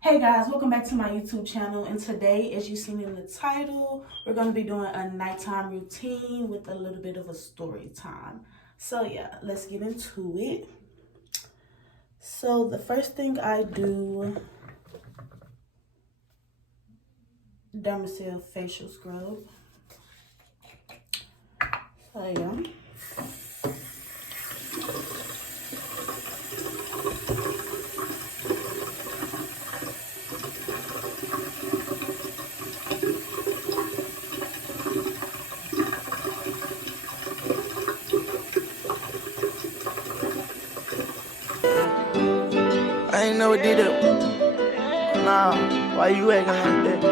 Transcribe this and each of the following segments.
Hey guys, welcome back to my YouTube channel, and today, as you've seen in the title, we're going to be doing a nighttime routine with a little bit of a story time. So yeah, let's get into it. So the first thing I do, Dermasil facial scrub. So yeah. I ain't never did it. Nah, why you acting like that?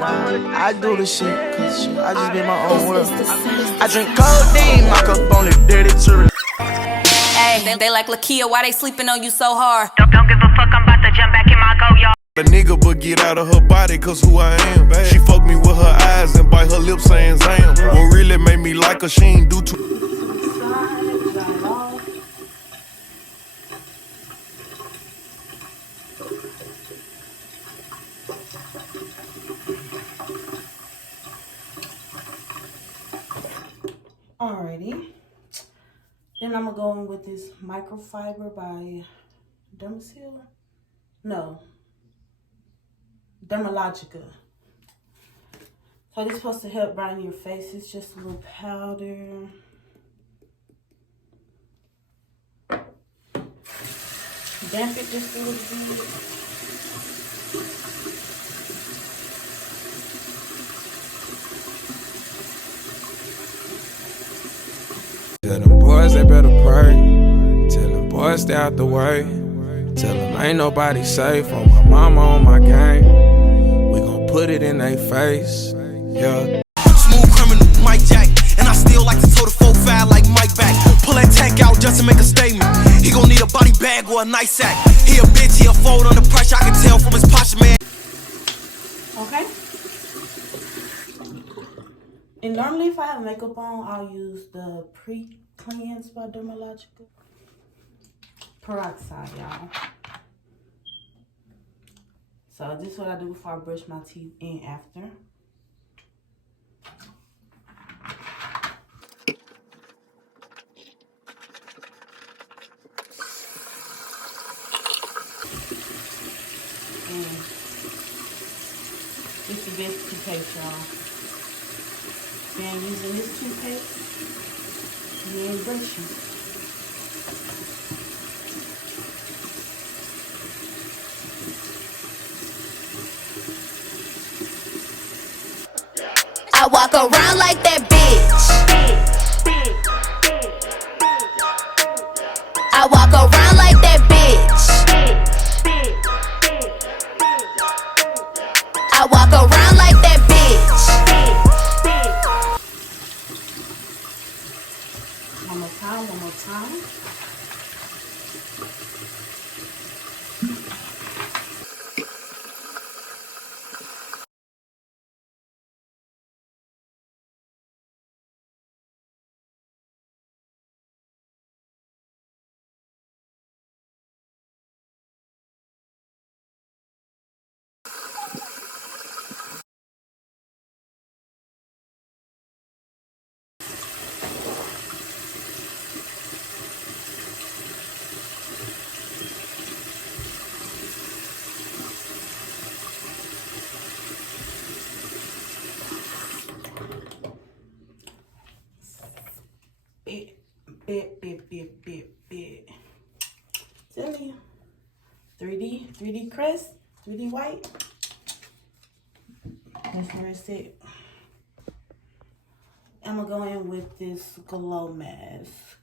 Nah, I do the shit, cause shit, I just be my own world. I drink codeine, my cup only dirty to. Hey, they like Lakia, why they sleeping on you so hard? Don't give a fuck, I'm about to jump back in my go, y'all. The nigga but get out of her body, cause who I am. She fuck me with her eyes and bite her lips saying Zam. What really made me like her, she ain't do too. Alrighty. Then I'm gonna go in with this microfiber by Dermasil. No, Dermalogica. So this is supposed to help brighten your face. It's just a little powder. Damp it just a little bit. Tell them boys they better pray. Tell them boys stay out the way. Tell them ain't nobody safe. On my mama, on my game. We gon' put it in they face. Yeah. Smooth criminal, Mike Jack. And I still like to toe the 4-5 like Mike back. Pull that tank out just to make a statement. He gon' need a body bag or a nice sack. He a bitch, he a fold under pressure. I can tell from his posture, man. Okay. And normally if I have makeup on, I'll use the Pre-Cleanse by Dermalogica. Peroxide, y'all. So this is what I do before I brush my teeth and after. And it's the best toothpaste, y'all. Been using this toothpaste, you ain't brushing. I walk around like that bitch. I walk around like that bitch. I walk around like that bitch. One more time, one more time. Bit. Tell you. 3D crest, 3D white. That's where it's at. I'm gonna go in with this glow mask.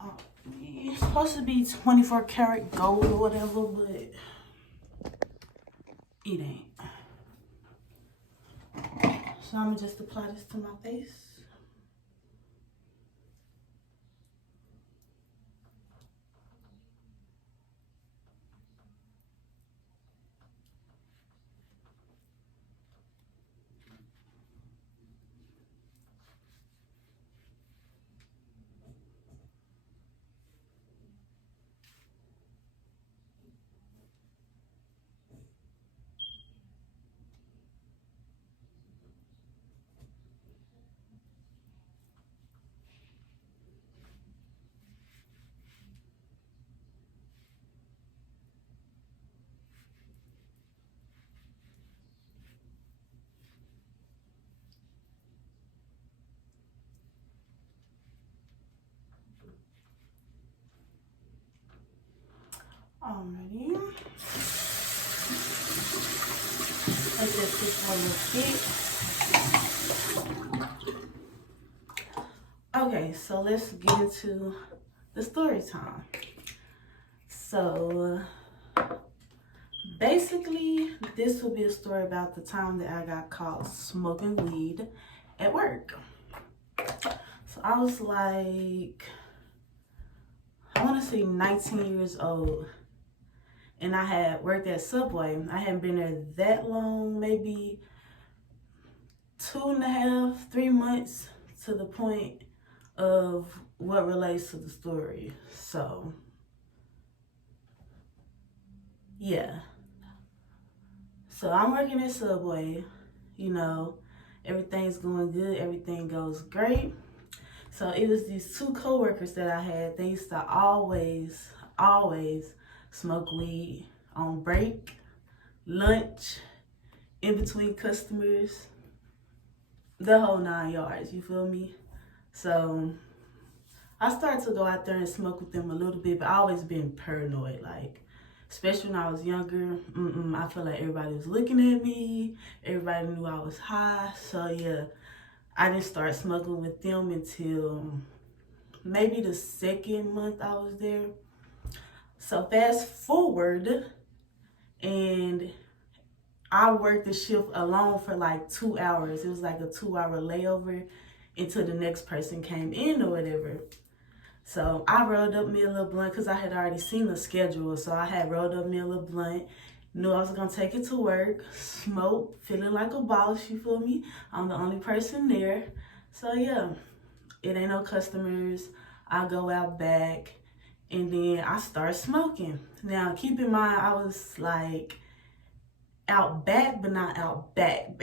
Oh, it's supposed to be 24 karat gold or whatever, but it ain't. So I'm gonna just apply this to my face. Alrighty. Let this sit for a little bit. Okay, so let's get into the story time. So basically, this will be a story about the time that I got caught smoking weed at work. So I was like, I want to say 19 years old. And I had worked at Subway. I hadn't been there that long, maybe 2.5, 3 months, to the point of what relates to the story. So, yeah. So I'm working at Subway, you know, everything's going good, everything goes great. So it was these two coworkers that I had. They used to always smoke weed on break, lunch, in between customers, the whole 9 yards, you feel me? So I started to go out there and smoke with them a little bit, but I always been paranoid, like, especially when I was younger. I feel like everybody was looking at me, everybody knew I was high. So yeah, I didn't start smoking with them until maybe the second month I was there. So fast forward, and I worked the shift alone for like 2 hours. It was like a 2-hour layover until the next person came in or whatever. So I rolled up me a little blunt because I had already seen the schedule. So I had rolled up me a little blunt, knew I was going to take it to work, smoke, feeling like a boss, you feel me? I'm the only person there. So yeah, it ain't no customers. I go out back. And then I start smoking. Now, keep in mind, I was like out back, but not out back.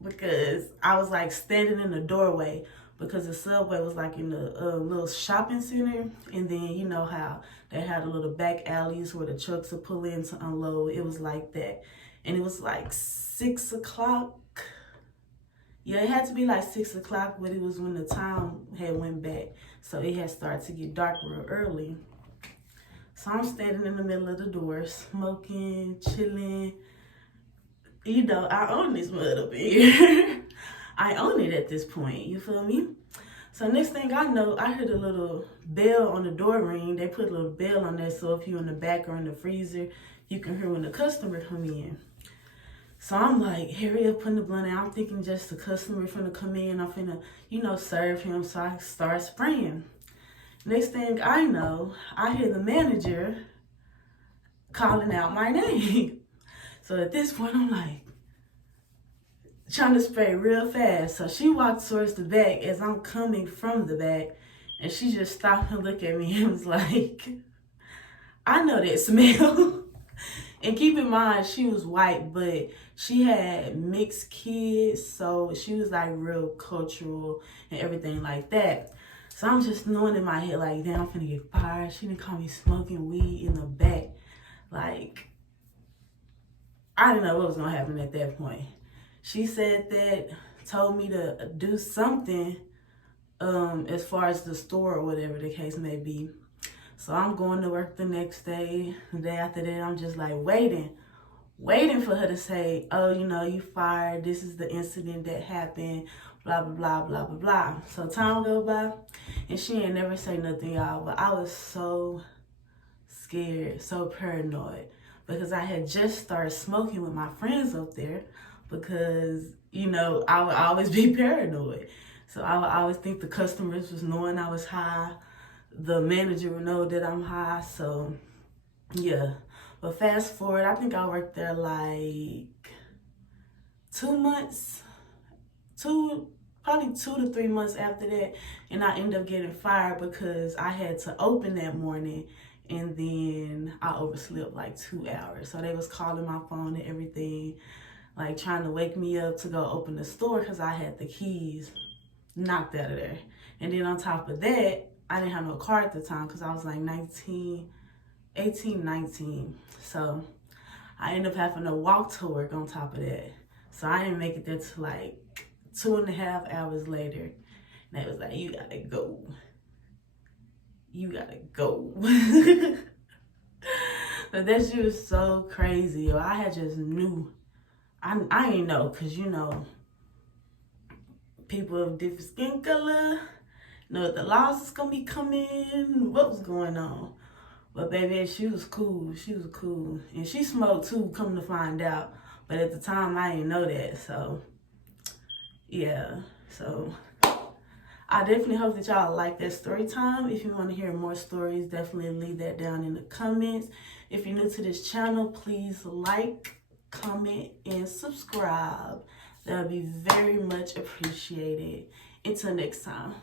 Because I was like standing in the doorway, because the Subway was like in the little shopping center. And then you know how they had a little back alleys where the trucks would pull in to unload. It was like that. And it was like 6 o'clock. Yeah, it had to be like 6 o'clock, but it was when the time had went back. So it had started to get dark real early. So I'm standing in the middle of the door, smoking, chilling. You know, I own this mud up here. I own it at this point, you feel me? So next thing I know, I heard a little bell on the door ring. They put a little bell on there, so if you're in the back or in the freezer, you can hear when the customer come in. So I'm like, hurry up, putting the blunt out. I'm thinking just the customer finna come in. I'm finna, you know, serve him. So I start spraying. Next thing I know, I hear the manager calling out my name. So at this point, I'm like, trying to spray real fast. So she walked towards the back as I'm coming from the back. And she just stopped and looked at me and was like, I know that smell. And keep in mind, she was white, but she had mixed kids, so she was like real cultural and everything like that. So I'm just knowing in my head, like, damn, I'm finna get fired. She didn't call me smoking weed in the back. Like, I didn't know what was gonna happen at that point. She said that, told me to do something as far as the store or whatever the case may be. So I'm going to work the next day. The day after that, I'm just like waiting for her to say, oh, you know, you fired. This is the incident that happened, blah, blah, blah, blah, blah, blah. So time go by, and she ain't never say nothing, y'all. But I was so scared, so paranoid, because I had just started smoking with my friends up there, because, you know, I would always be paranoid. So I would always think the customers was knowing I was high. The manager would know that I'm high, so yeah. But fast forward, I think I worked there like 2 months, probably 2 to 3 months after that, and I ended up getting fired because I had to open that morning, and then I overslept like 2 hours. So they was calling my phone and everything, like trying to wake me up to go open the store because I had the keys knocked out of there. And then on top of that, I didn't have no car at the time because I was like 19. So I ended up having to walk to work on top of that. So I didn't make it there till like 2.5 hours later. And they was like, you gotta go. You gotta go. But that shit was so crazy. Yo. I had just knew. I ain't know, because, you know, people of different skin color know that the laws is going to be coming. What was going on? But baby, she was cool. She was cool. And she smoked too, come to find out. But at the time, I didn't know that. So, yeah. So, I definitely hope that y'all like that story time. If you want to hear more stories, definitely leave that down in the comments. If you're new to this channel, please like, comment, and subscribe. That would be very much appreciated. Until next time.